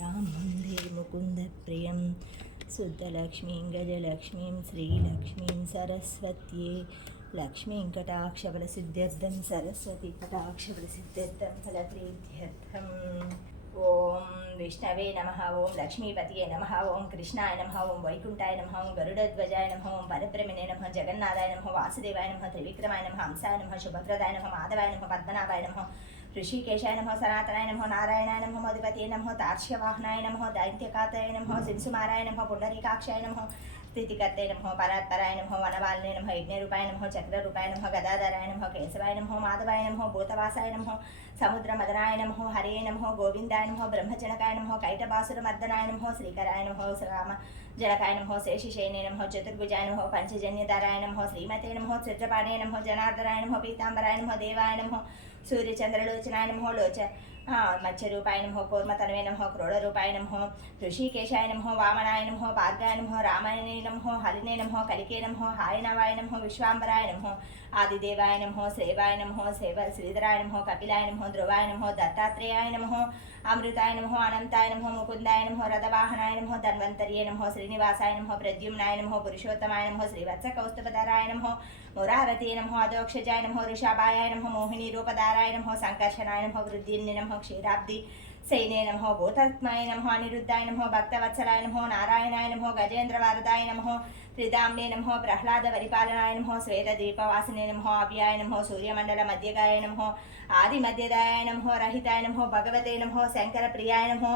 శ్రీరామం వందే ముకుందప్రియం శుద్ధలక్ష్మీం గజలక్ష్మీం శ్రీలక్ష్మీం సరస్వత్యే లక్ష్మీం కటాక్షబలసిద్ధ్యర్థం సరస్వతి కటాక్షబలసిద్ధ్యర్థం ఫలప్రీత్యర్థం. ఓం విష్ణవే నమః, ఓం లక్ష్మీపతియే నమః, ఓం కృష్ణాయ నమః, ఓం వైకుంఠాయ నమః, ఓం గరుడధ్వజాయ నమః, ఓం పరబ్రహ్మణే నమః, జగన్నాథాయ నమః, వాసుదేవాయ నమః, త్రివిక్రమాయ నమః, హంసాయ నమః, శుభప్రదాయ నమః, మాధవాయ నమః, పద్మనాభాయ నమః, ఋషికేశాయ నమః, సనాతనాయ నమః, నారాయణాయ నమః, మధుపతియే నమః, తార్క్ష్యవాహనాయ నమః, దైత్యకాతాయ నమః, శింసుమారాయ నమః, పుండరీకాక్షాయ నమః, స్థితికర్తే నమః, పరాత్పరాయ నమః, వనవాలినే నమః, యజ్ఞరూపాయ నమః, చక్రరూపాయ నమః, గదాధరాయ నమః, కేశవాయ నమః, మాధవాయ నమః, భూతవాసాయ నమః, సముద్రమదనాయ నమః, హరే నమః, గోవిందాయ నమః, బ్రహ్మజనకాయ నమః, కైటబాసురమర్దనాయ నమః, శ్రీకరాయ నమః, రామ జనకాయ నమః, శేషిశయనే నమః, చతుర్భుజాయ నమః, పంచజన్యధారాయ నమః, శ్రీమతే నమః, చిత్రపాణే నమః, జనార్దనాయ నమః, పీతాంబరాయ నమః, దేవాయ నమః, సూర్యచంద్రలోచనాయ నమః, మత్స్యరూపాయ నమః, కూర్మతనవే నమః, క్రోడరూపాయ నమః, ఋషికేశాయ నమః, వామనాయ నమః, భార్గాయ నమః, రామాయణే నమః, హరిణే నమః, కలికే నమః, హాయనవాయ నమః, విశ్వాంబరాయ నమః, ఆదిదేవాయ నమః, శ్రేవాయ నమః, శ్రీధరాయ నమః, కపిలాయ నమః, ధ్రువాయ నమః, దత్తాత్రేయాయ నమః, అమృతాయ నమః, అనంతాయ నమః, ముకుందాయ నమః, రథవాహనాయ నమః, ధన్వంతర్యే నమః, శ్రీనివాసాయ నమః, ప్రద్యుమ్నాయ నమః, పురుషోత్తమాయ నమః, శ్రీవత్సకౌస్తుభధరాయ నమః, మురారతే నమః, అదోక్షజాయ నమః, ఋషభాయ నమః, మోహిని రూపధారాయ నమః, సంకర్షణాయ నమః, వృద్ధిన్నే నమః, క్షీరాబ్ది సైనే నమః, భూతత్మాయ నమః, అనిరుద్ధాయ నమః, భక్తవత్సలాయ నమః, నారాయణాయ నమః, గజేంద్రవారదాయ నమః, త్రిదాంనే నమః, ప్రహ్లాద పరిపాలనాయ నమః, శ్వేతదీపవాసినే నమః, అవ్యాయ నమః, సూర్యమండల మధ్యగాయ నమః, ఆదిమధ్యదాయ నమః, రహితాయ నమః, భగవతే నమః, శంకరప్రియాయ నమః,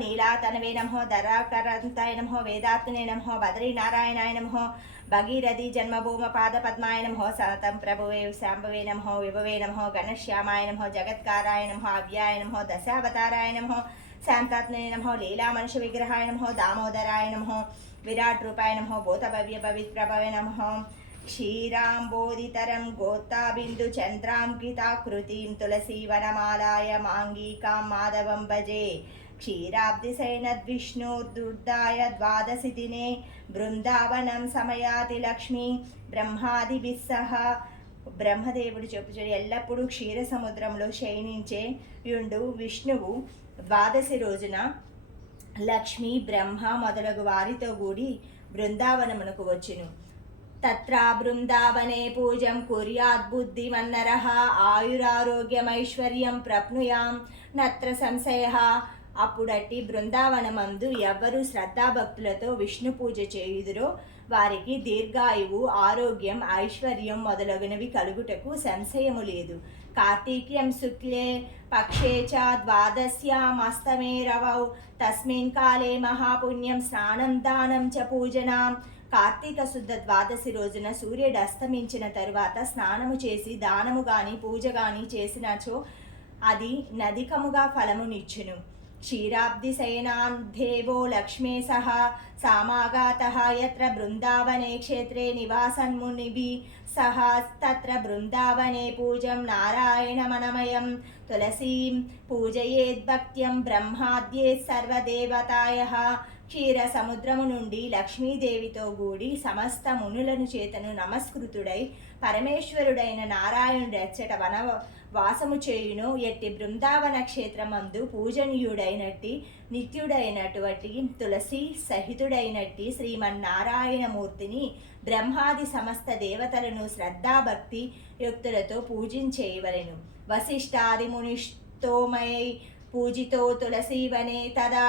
నీలాతనవే నమః, ధరాకరంతాయ నమః, వేదాత్మనే నమః, బద్రీనారాయణాయ నమః, భగీరథి జన్మభూమ పాదపద్మాయ నమః, సతతం ప్రభువే శాంభవే నమః, విభవే నమః, గణశ్యామాయ నమః, జగత్కారాయ నమః, అవ్యాయ నమః, దశావతారాయ నమః, శాంతాత్మనే నమః, లీలా మనుష్య విగ్రహాయ నమః, దామోదరాయ నమః, విరాట్ రూపాయ నమః, భూతభవ్య పవిత్రభవే నమః, క్షీరాంబోధితరం గోత్తాబిందు చంద్రాంకితాకృతిం తులసీవనమాలాయ మాంగీకాం మాధవం భజే. క్షీరాబ్దిశయనద్విష్ణుర్దుర్దాయ ద్వాదశి దినే బృందావనం సమయాతి లక్ష్మి బ్రహ్మాదిభిః సహ. బ్రహ్మదేవుడు చెప్పుచుడు ఎల్లప్పుడూ క్షీర సముద్రంలో శయనించే యుండు విష్ణువు ద్వాదశి రోజున లక్ష్మి బ్రహ్మ మొదలగు వారితో కూడి బృందావనమునకు వచ్చును. తత్రా బృందావనే పూజం కుర్యాద్బుద్ధిమన్నరః ఆయురారోగ్యమైశ్వర్యం ప్రాప్నుయాం నత్ర సంశయః. అప్పుడట్టి బృందావనమందు ఎవ్వరూ శ్రద్ధాభక్తులతో విష్ణు పూజ చేయుదురో వారికి దీర్ఘాయువు, ఆరోగ్యం, ఐశ్వర్యం మొదలగునవి కలుగుటకు సంశయము లేదు. కార్తీక్యం శుక్లే పక్షే చ ద్వాదశ్యామస్తమే రవౌ తస్మిన్ కాలే మహాపుణ్యం స్నానం దానం చ పూజనాం. కార్తీక శుద్ధ ద్వాదశి రోజున సూర్యుడు అస్తమించిన తరువాత స్నానము చేసి దానము గాని పూజ గాని చేసినచో అది నదికముగా ఫలమునిచ్చును. క్షీరాబ్ది శయనాన్దేవో లక్ష్మే సహ సామాగాతః యత్ర బృందావనే క్షేత్రే నివాసన్మునిభిః సహ తత్ర బృందావనే పూజం నారాయణమనమయం తులసీం పూజయేద్భక్త్యం బ్రహ్మాద్యేత్ సర్వదేవతాయః. క్షీర సముద్రము నుండి లక్ష్మీదేవితో కూడి సమస్త మునులను చేతను నమస్కృతుడై పరమేశ్వరుడైన నారాయణుడు ఎచ్చట వాసము చేయును. ఎట్టి బృందావన క్షేత్రమందు పూజనీయుడైనట్టి నిత్యుడైనటువంటి తులసి సహితుడైనట్టి శ్రీమన్నారాయణమూర్తిని బ్రహ్మాది సమస్త దేవతలను శ్రద్ధాభక్తి యుక్తులతో పూజించేయవలెను. వశిష్ఠాది మునిస్తోమై పూజితో తులసీవనే తదా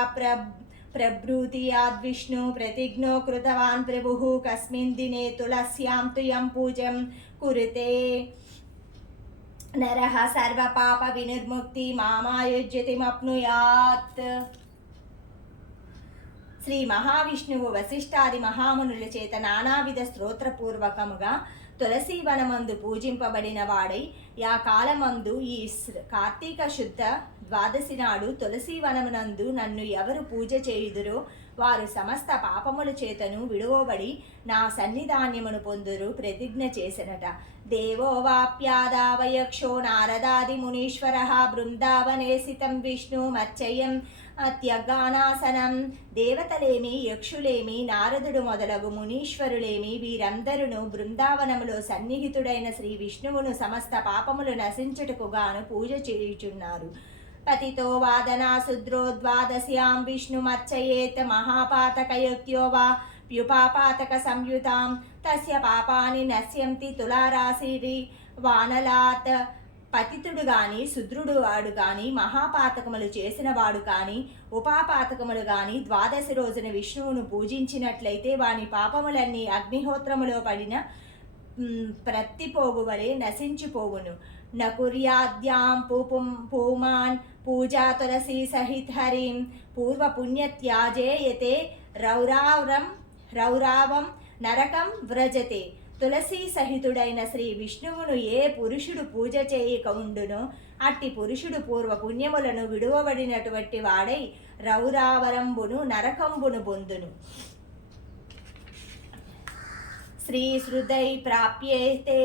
ప్రభృతి యాద్విష్ణు ప్రతిజ్ఞో కృతవాన్ ప్రభుః కస్మిన్ దినే తులస్యాం తుయం పూజం కురుతే నరః సర్వపాప వినిర్ముక్తి మామాయుజ్యతిమప్నుయాత్. శ్రీ మహావిష్ణువు వశిష్ఠాది మహామునుల చేత నానావిధ స్తోత్రపూర్వకముగా తులసీవనమందు పూజింపబడిన వాడై యా కాలమందు ఈ కార్తీక శుద్ధ ద్వాదశి నాడు తులసీవనమునందు నన్ను ఎవరు పూజ చేయుదురో వారు సమస్త పాపముల చేతను విడువబడి నా సన్నిధాన్యమును పొందురు ప్రతిజ్ఞ చేసినట. దేవో వాప్యాదావయక్షో నారదాది మునీశ్వరః బృందావనే సితం విష్ణు మచ్చయం అత్యగానాసనం. దేవతలేమి, యక్షులేమి, నారదుడు మొదలగు మునీశ్వరులేమి వీరందరూ బృందావనములో సన్నిహితుడైన శ్రీ విష్ణువును సమస్త పాపములు నశించుటకు గాను పూజ చేయుచున్నారు. పతితో వాదనా శుద్రో ద్వాదశ్యాం విష్ణుమర్చయేత్ మహాపాతకయుక్త్యో వా వ్యుపాపాతక సంయుతాం తస్య పాపాని నశ్యంతి తులారాశిరి వానలాత్. పతితుడు గాని శుద్రుడు వాడు గాని మహాపాతకములు చేసిన వాడు కాని ఉపాపాతకములు గాని ద్వాదశి రోజున విష్ణువును పూజించినట్లయితే వాని పాపములన్నీ అగ్నిహోత్రములో పడిన ప్రత్తిపోగు వలె నశించిపోవును. నకుర్యాద్యాం పూమాన్ పూజా తులసి సహిత్ హరిం పూర్వ పుణ్యత్యాజేయతే రౌరావం నరకం వ్రజతే. తులసి సహితుడైన శ్రీ విష్ణువును ఏ పురుషుడు పూజ చేయక ఉండునో అట్టి పురుషుడు పూర్వ పుణ్యములను విడువబడినటువంటి వాడై రౌరావరంబును నరకంబును పొందును. శ్రీ శ్రుతై ప్రాప్యేతే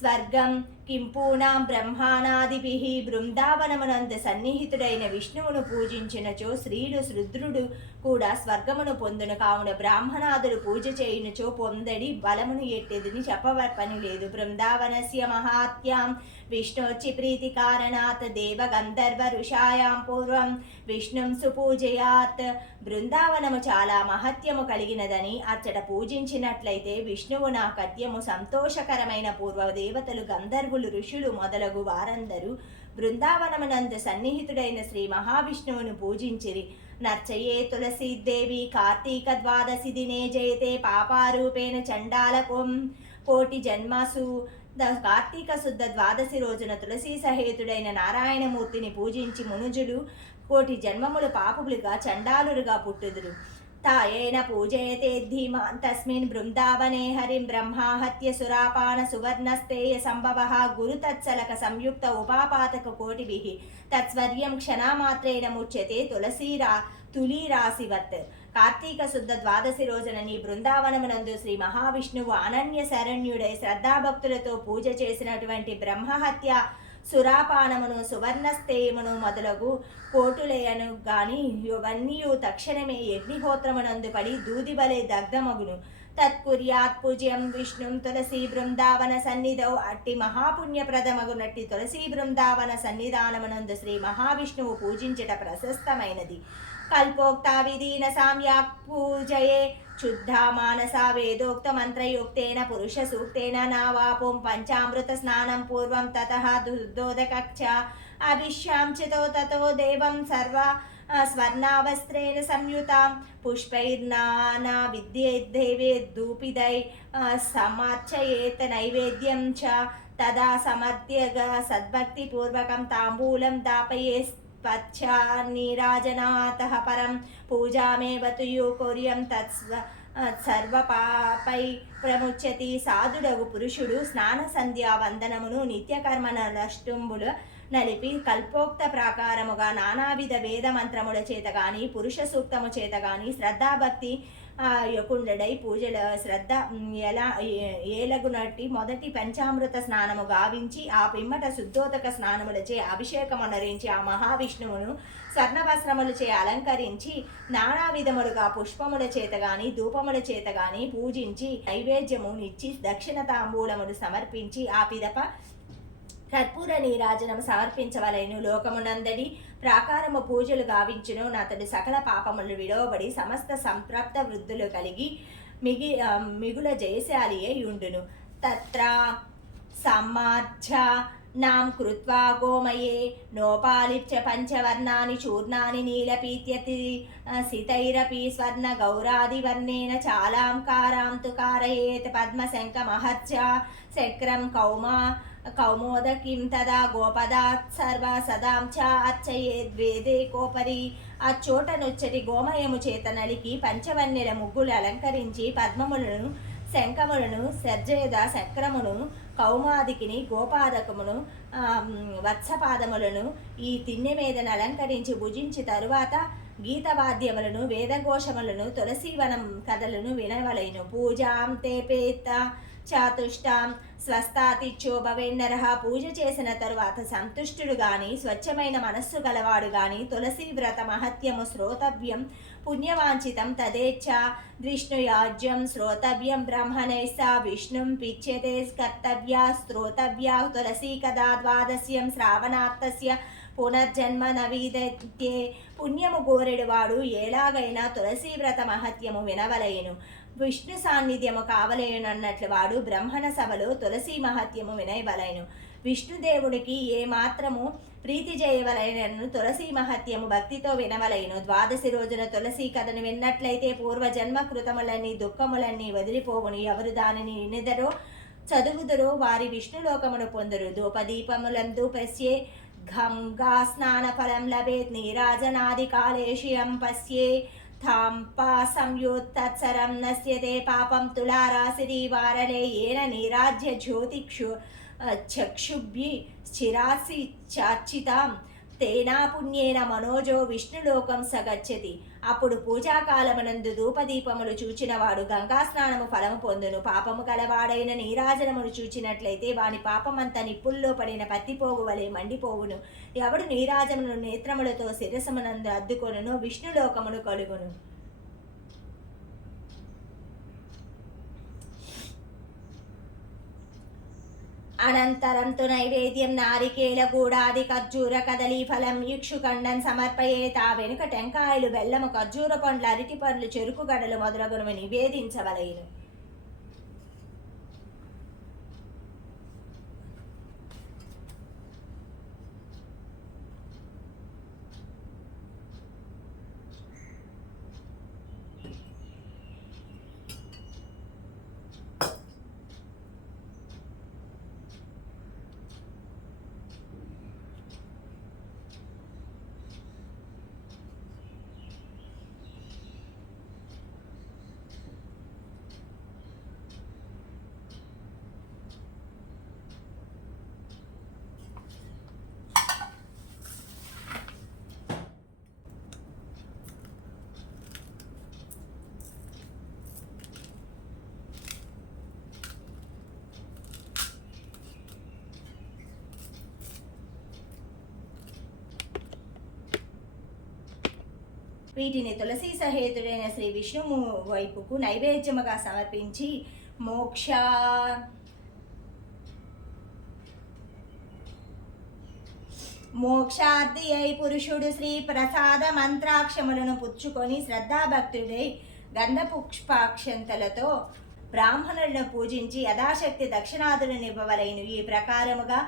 స్వర్గం కింపూనాం బ్రహ్మానాదిభిః. బృందావనమునందు సన్నిహితుడైన విష్ణువును పూజించినచో స్త్రీలు శృద్రుడు కూడా స్వర్గమును పొందును. కావున బ్రాహ్మణాదులు పూజ చేయునచో పొందడి బలమును ఎట్టెదని చెప్పవని లేదు. బృందావనస్య మహాత్యాం విష్ణోర్చి ప్రీతి కారణాత్ దేవ గంధర్వ ఋషాయాం పూర్వం విష్ణుం సుపూజయాత్. బృందావనము చాలా మహత్యము కలిగినదని అచ్చట పూజించినట్లయితే విష్ణువు నా కద్యము సంతోషకరమైన పూర్వ దేవతలు గంధర్వులు ఋషులు మొదలగు వారందరూ బృందావనమునందు సన్నిహితుడైన శ్రీ మహావిష్ణువును పూజించిరి. నర్చయే తులసీదేవి కార్తీక ద్వాదశి దినే జయతే పాపారూపేణ చండాలకం కోటి జన్మసు. కార్తీక శుద్ధ ద్వాదశి రోజున తులసీ సహేతుడైన నారాయణమూర్తిని పూజించి మునుజులు కోటి జన్మములు పాపములుగా చండాలురుగా పుట్టుదురు. తాయేన పూజయతే ధీమాన్ తస్మిన్ బృందావనే హరిం బ్రహ్మాహత్య సురాపాన సువర్ణస్తేయ సంభవః గురుతత్సలక సంయుక్త ఉపాపాతక కోటిభిః తత్స్వర్యం క్షణమాత్రేణ ముచ్యతే తులీరాశివత్. కార్తీక శుద్ధ ద్వాదశి రోజున నీ బృందావనమునందు శ్రీ మహావిష్ణువు అనన్య శరణ్యుడై శ్రద్ధాభక్తులతో పూజ చేసినటువంటి బ్రహ్మహత్య సురాపానమును సువర్ణస్థేయమును మొదలగు కోటులయను గాని ఇవన్నీ తక్షణమే యజ్ఞహోత్రమునందు పడి దూదిబలే దగ్ధమగును. తత్కుర్యాత్ పూజ్యం విష్ణుం తులసీ బృందావన సన్నిధౌ. అట్టి మహాపుణ్యప్రదమగునట్టి తులసీ బృందావన సన్నిధానమునందు శ్రీ మహావిష్ణువు పూజించట ప్రశస్తమైనది. కల్పోక్త విధీన సామ్యాక్ పూజయే శుద్ధా మానసా వేదోక్త మంత్రయుక్తేన పురుష సూక్తేన నావాపోం పంచామృత స్నానం పూర్వం తతః దుర్దోదకక్ష అభిష్యాంచితో తతో దేవం స్వర్ణావస్త్రేణ సంయుతాం పుష్పైర్నానా విద్యేద్దేవేద్దూపిదై సమర్చయేత నైవేద్యం చ తదా సమర్త్యగా సద్భక్తిపూర్వకం తాంబూలం దాపయే పచ్చా నీరాజనాతః పరం పూజామేవ తుయు కుర్యం సర్వపాపై ప్రముచ్యతి. సాధుడగు పురుషుడు స్నాన సంధ్యా వందనమును నిత్యకర్మన నష్టుంబులు నలిపి కల్పోక్త ప్రాకారముగా నానావిధ వేద మంత్రముల చేత గాని పురుష సూక్తము చేత గాని శ్రద్ధాభక్తి యకుండడై పూజల శ్రద్ధ ఏలగునట్టి మొదటి పంచామృత స్నానము గావించి ఆ పిమ్మట శుద్ధోదక స్నానములచే అభిషేకమునరించి ఆ మహావిష్ణువును స్వర్ణ వస్త్రములచే అలంకరించి నానా విధములుగా పుష్పముల చేత గాని ధూపముల చేత గాని పూజించి నైవేద్యము నిచ్చి దక్షిణ తాంబూలమును సమర్పించి ఆ పిదప కర్పూర నీరాజనం సమర్పించవలెను. లోకమునందడి ప్రాకారము పూజలు గావించును. అతడు సకల పాపములు విడవబడి సమస్త సంప్రాప్త వృద్ధులు కలిగి మిగుల జయశాలి అయి ఉండును. తత్ర సమార్చ నాం కృత్వా గోమయే నోపాలిప్య పంచవర్ణాని చూర్ణాని నీలపీత్యతి సితైరపి స్వర్ణ గౌరాదివర్ణేన చాలాంకారాం తు కారయేత్ పద్మశంఖ మహర్చ చక్రం కౌమోదకిం తదా గోపదాత్ సర్వ సదాం చ అర్చయేద్వేదే కోపరి. ఆ చోటనొచ్చటి గోమయము చేత నలికి పంచవన్నెల ముగ్గులు అలంకరించి పద్మములను శంఖములను సర్జేద చక్రమును కౌమాదికిని గోపాదకమును వత్సపాదములను ఈ తిన్నె మీదను అలంకరించి భుజించి తరువాత గీతవాద్యములను వేదఘోషములను తులసీవనం కథలను వినవలెను. పూజాం తేపేత చాతుష్టాం స్వస్థాతిచ్చో భవేన్నరః. పూజ చేసిన తరువాత సంతుష్టుడు గాని స్వచ్ఛమైన మనస్సు గలవాడు గాని తులసీ వ్రత మహత్యము శ్రోతవ్యం పుణ్యవాంఛితం తదేచ్ఛ విష్ణుయాజ్యం శ్రోతవ్యం బ్రహ్మణైః స విష్ణుం పిచ్యతే కర్తవ్యా శ్రోతవ్యా తులసీ కదా ద్వాదశ్యం శ్రావణాత్తస్య పునర్జన్మ నవీదత్యే. పుణ్యము గోరెడు వాడు ఎలాగైనా తులసీ వ్రత మహత్యము వినవలయను, విష్ణు సాన్నిధ్యము కావలేనన్నట్లు వాడు బ్రహ్మణ సభలో తులసీ మహత్యము వినయవలయను. విష్ణుదేవునికి ఏమాత్రము ప్రీతి చేయవలైనను తులసీ మహత్యము భక్తితో వినవలైను. ద్వాదశి రోజున తులసీ కథను విన్నట్లయితే పూర్వజన్మ కృతములన్నీ దుఃఖములన్నీ వదిలిపోవును. ఎవరు దానిని వినిదరో చదువుదురో వారి విష్ణులోకమును పొందురు. ధూపదీపములందు పశ్యే గంగా స్నాన ఫలం లభేత్, నీరాజనాది కాళేశియం పశ్యే థాంపా సంయోత్తత్సరం నశ్యతే పాపం తులారాశిరి వారలే ఏన నీరాజ్య జ్యోతిక్షు చక్షుభ్యి స్థిరాసి చార్చితాం తేనా పుణ్యేన మనోజో విష్ణులోకం సగచ్చతి. అప్పుడు పూజాకాలమునందు ధూపదీపములు చూచినవాడు గంగా స్నానము ఫలము పొందును. పాపము గలవాడైన నీరాజనమును చూచినట్లయితే వాని పాపమంతా నిప్పుల్లో పడిన పత్తిపోగు వలె మండిపోవును. ఎవడు నీరాజమును నేత్రములతో శిరసమునందు అద్దుకొనునో విష్ణులోకమును కలుగును. అనంతరం తు నైవేద్యం నారికేల గూడాది ఖర్జూర కదలీ ఫలం ఇక్షుఖండం సమర్పయేత. వెనుక టెంకాయలు, బెల్లము, ఖర్జూర పండ్లు, అరటి పండ్లు, చెరుకు గడలు మొదలగునవి నివేదించవలెను. వీటిని తులసీ సహేతుడైన శ్రీ విష్ణువు వైపుకు నైవేద్యముగా సమర్పించి మోక్షార్థి అయి పురుషుడు శ్రీ ప్రసాద మంత్రాక్షములను పుచ్చుకొని శ్రద్ధాభక్తుడై గంధపుష్పాక్షంతలతో బ్రాహ్మణులను పూజించి యథాశక్తి దక్షిణాదులను ఇవ్వవలెను. ఈ ప్రకారముగా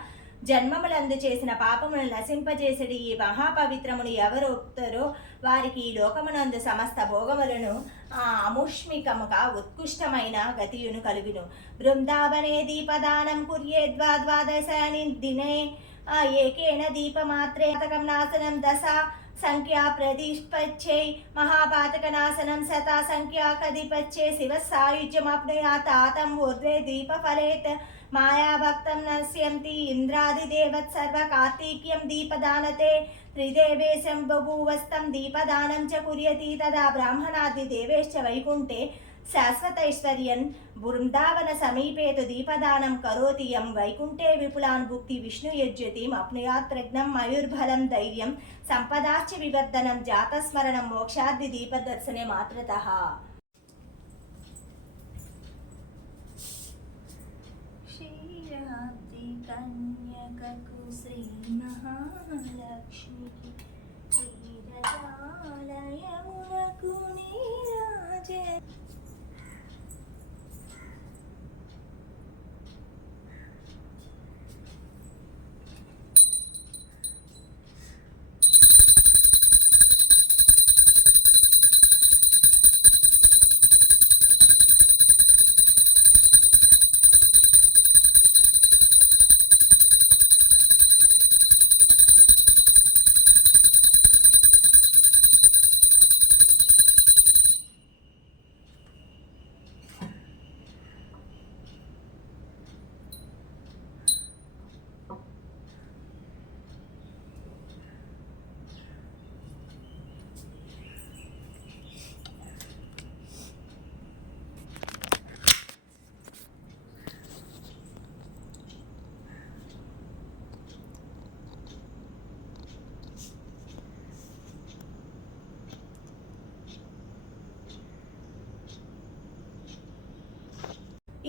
జన్మములందు చేసిన పాపములను నశింపజేసడి ఈ మహాపవిత్రమును ఎవరు ఒప్పుతారో వారికి ఈ లోకమునందు సమస్త భోగములను అముష్మికముగా ఉత్కృష్టమైన గతియును కలుగును. బృందావనే దీపదానం కుర్యేద్వా ద్వాదశాని దినే ఏకేన దీపమాత్రే నాశనం దశ సంఖ్యా ప్రతిపచ్చే మహాపాతక నాశనం శత సంఖ్యా కదిపచ్చే శివ సాయుజ్యమప్నుయాత్ తాతం ఊర్ధ్వే దీప ఫలేత్ మాయాభక్తం నశ్యంతి ఇంద్రాదిదేవత్ సర్వ కార్తీక్యం దీపదానతే త్రిదేవేశం బభూవస్తం దీపదానం చ కుర్యతి తదా బ్రాహ్మణాది దేవేశ్చ వైకుంఠే శాశ్వతైశ్వర్యన్ బృందావన సమీపేతు దీపదానం కరోతి యం వైకుంఠే విపులాన్ భుక్తి విష్ణు యజ్యతిం అప్నుయాత్ ప్రజ్ఞం మయూర్బలం ధైర్యం సంపదాశ్చ వివర్ధనం జాతస్మరణం మోక్షాది దీపదర్శనే మాత్రతః. క్షీరాబ్ది కన్యకకు శ్రీ మహాలక్ష్మికి క్షీరజాలయమునకు నీరాజ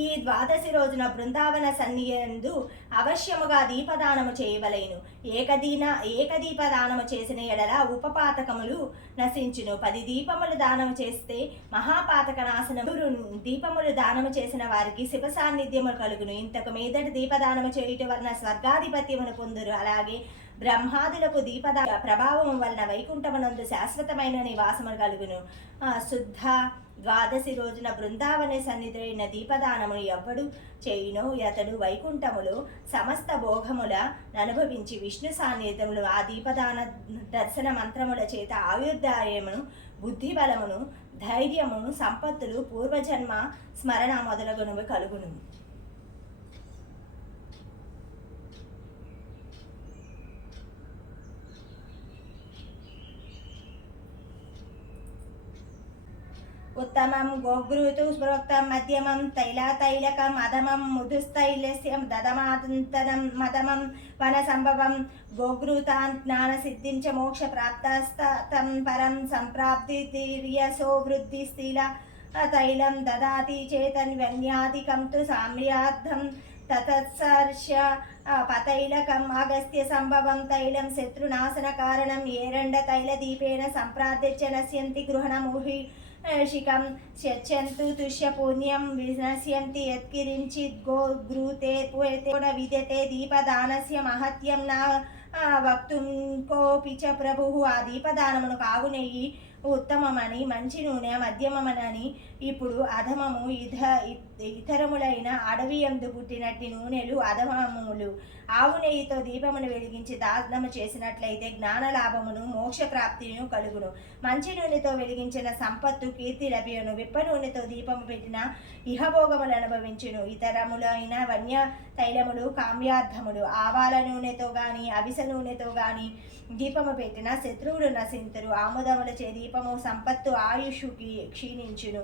ఈ ద్వాదశి రోజున బృందావన సన్నియందు అవశ్యముగా దీపదానము చేయవలెను. ఏకదీపదానము చేసిన ఎడల ఉపపాతకములు నశించును. 10 దీపములు దానము చేస్తే మహాపాతక నాశనము. దీపములు దానము చేసిన వారికి శివ సాన్నిధ్యము కలుగును. ఇంతకు మీదటి దీపదానము చేయుట వలన స్వర్గాధిపత్యమును పొందురు. అలాగే బ్రహ్మాదులకు దీపదాన ప్రభావం వలన వైకుంఠమునందు శాశ్వతమైన నివాసము కలుగును. శుద్ధ ద్వాదశి రోజున బృందావన సన్నిధైన దీపదానమును ఎవ్వడు చేయునో అతడు వైకుంఠములు సమస్త భోగముల అనుభవించి విష్ణు సాన్నిధ్యములు ఆ దీపదాన దర్శన మంత్రముల చేత ఆయుర్దాయమును, బుద్ధిబలమును, ధైర్యమును, సంపత్తులు, పూర్వజన్మ స్మరణ మొదలగునవి కలుగును. ఉత్తమం గోఘృతు ప్రోక్తం మధ్యమం తైలకం అధమం మృదుస్థైలస్యం దదమాంతరం మధమం వన సంభవం గోఘృతాన్ జ్ఞాన సిద్ధించ మోక్ష ప్రాప్తస్తం పరం సంప్రాప్తి తీర్యసో వృద్ధి స్థిల తైలం దదాతి చేతన్వన్యాదికం తు సామ్యార్థం తతత్సర్ష పతైలకం అగస్త్య సంభవం తైలం శత్రునాశన కారణం ఏరండ తైల దీపేన సంప్రార్థ్య నశ్యంతి గృహణమూహి శిఖం శచ్చంతు తుష్య పుణ్యం వినశ్యంతి యత్కిరించిత్ గోఘృతే విద్యతే దీపదానస్య మహత్యం నా వక్తుం కోపి చ ప్రభుః. ఆ దీపదానమును కావు నెయ్యి ఉత్తమమని, మంచి నూనె మధ్యమమనని, ఇప్పుడు అధమము ఇతరములైన అడవి యందు పుట్టినట్టి నూనెలు అధమములు. ఆవు నెయ్యితో దీపమును వెలిగించి దానము చేసినట్లయితే జ్ఞానలాభమును, మోక్ష ప్రాప్తిను కలుగును. మంచి నూనెతో వెలిగించిన సంపత్తు, కీర్తి లభ్యను. విప్ప నూనెతో దీపము పెట్టిన ఇహభోగములు అనుభవించును. ఇతరములైన వన్య తైలములు కామ్యార్థములు. ఆవాల నూనెతో గాని, అవిస నూనెతో గాని దీపము పెట్టిన శత్రువులు నశింతురు. ఆముదములచే దీపము సంపత్తు, ఆయుషు క్షీణించును.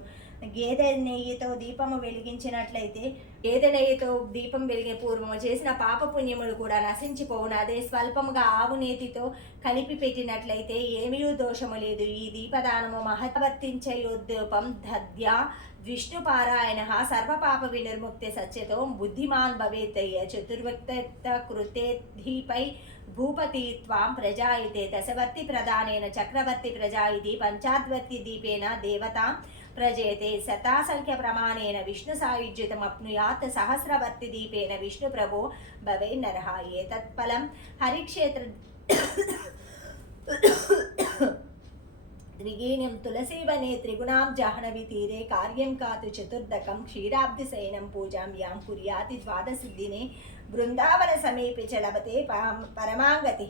గేదె నెయ్యితో దీపము వెలిగించినట్లయితే గేదె నెయ్యితో దీపం వెలిగే పూర్వము చేసిన పాపపుణ్యములు కూడా నశించిపోవును. అదే స్వల్పముగా ఆవు నేతితో కలిపి పెట్టినట్లయితే ఏమీ దోషము లేదు. ఈ దీపదానము మహత్వర్తించయోద్యోపం దద్యా విష్ణుపారాయణ సర్వపాప వినిర్ముక్తి సత్యతో బుద్ధిమాన్ భవేతయ్య చతుర్వక్త కృతే ధీపై భూపతి త్వాం ప్రజాయితే దశవర్తి ప్రధానేన చక్రవర్తి ప్రజాయితి పంచాద్వర్తి దీపేన దేవతాం ప్రజేతే శతాసంఖ్య ప్రమాణేన విష్ణు సాయుజ్యతమప్నుయాత్ సహస్రవర్తి దీపేన విష్ణు ప్రభో భవే నరః. ఏతత్ఫలం హరిక్షేత్ర త్రిగీణ్యం తులసీవనే త్రిగుణాం జాహ్నవి తీరే కార్యం కాతు చతుర్దకం క్షీరాబ్దిశయనం పూజాం యాం కుర్యాతి ద్వాదశిద్ధినే బృందావన సమీపే చ లభతే పరమాంగతి.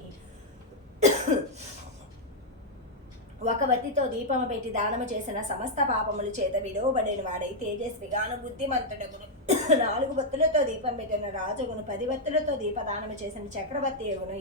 ఒక వత్తితో దీపము పెట్టి దానము చేసిన సమస్త పాపములు చేత విడవబడిన వాడై తేజస్విగాను బుద్ధిమంతుడగును. 4 వత్తులతో దీపం పెట్టిన రాజుగును, 10 వత్తులతో దీపదానము చేసిన చక్రవర్తి అగును.